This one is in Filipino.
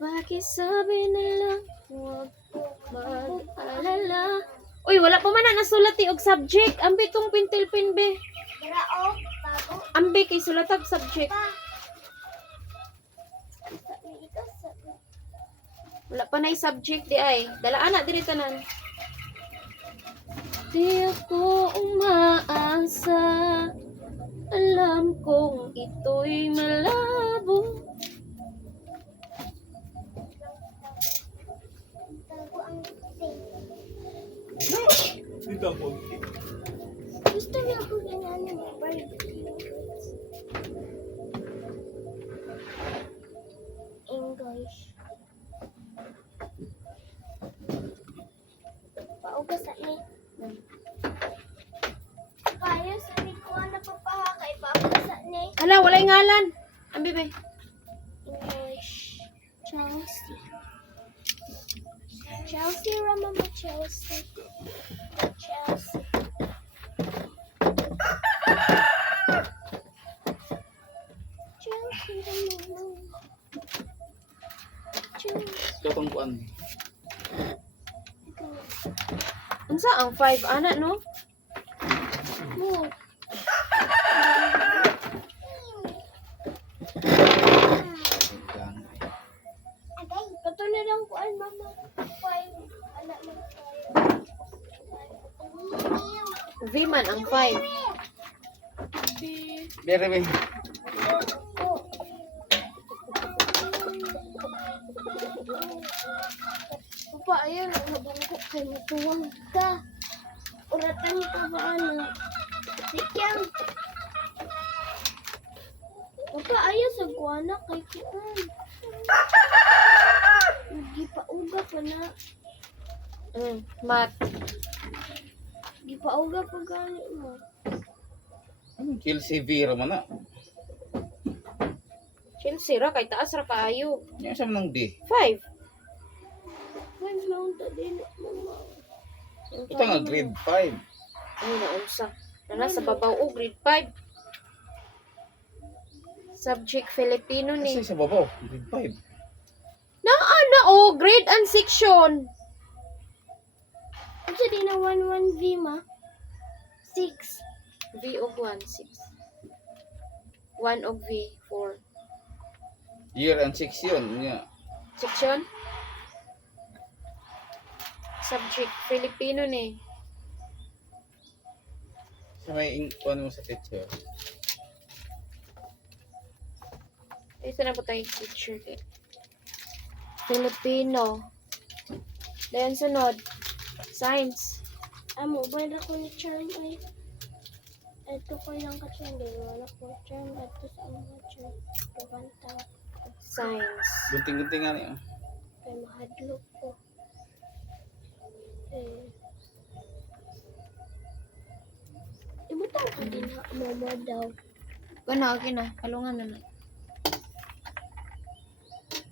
Bakit sabi nila huwag mag-alala? Uy, wala pa man na nasulat og subject. Ambi tong pintil-pin be. Grao, bago. Ambi kay sulatag subject. Wala pa na subject di ay. Dalaan na diri tanan. Di ako umaasa. Alam kong ito'y malabo. Bago ang pink. Dito ako. Gusto niya ako ganyan ng barbecue. English. Paugasan ni. Kaya sabi ko na papahakay. Paugasan ni. Hala, walay ngalan. Ambi be. English. Chelsea. Chelsea, remember Chelsea? Chelsea. Chelsea, remember. Chelsea. Katong kuan. Unsa ang 5 ana no? Mo. Agay, katulad ng kuan, mama. 5. Anak mo 5. V man ang 5. Dere be. Papa, ayun, nabangkok kay matuwang ka. Uratan ka ba ano? Sikyang. Papa, ayun sa guwana kay Kian. Gipauga pa na. Mat. Gipauga pa gani mo. Chelsea Vera man na. Chelsea ra kay taas ra kaayo. Yang sa nang D. 5. May naunta din mama. Ito nga grade 5. Ay naunsa. Na nasa babaw o grade 5. Subject Filipino ni. Kasi sa babaw, grade 5. Naa na o grade and section. Ito din na 1-1 V ma. 6. V og 1 6. 1 og V 4. Year and 6 yun. Nga. Section. Subject Filipino ni. Sa may kuan mo sa teacher. Isa na po tayong teacher kay. Filipino. Then sunod. Science. Amo, ba na ko ni charm ay. Ito ko lang ka-charm. Wala ko charm. Ito sa mga charm. Pagkanta. Science. Gunting-gunting nga niya. Kay mahadlok ko. Imutang ka din ha, mama daw. Kana okay na. Kalungan na na.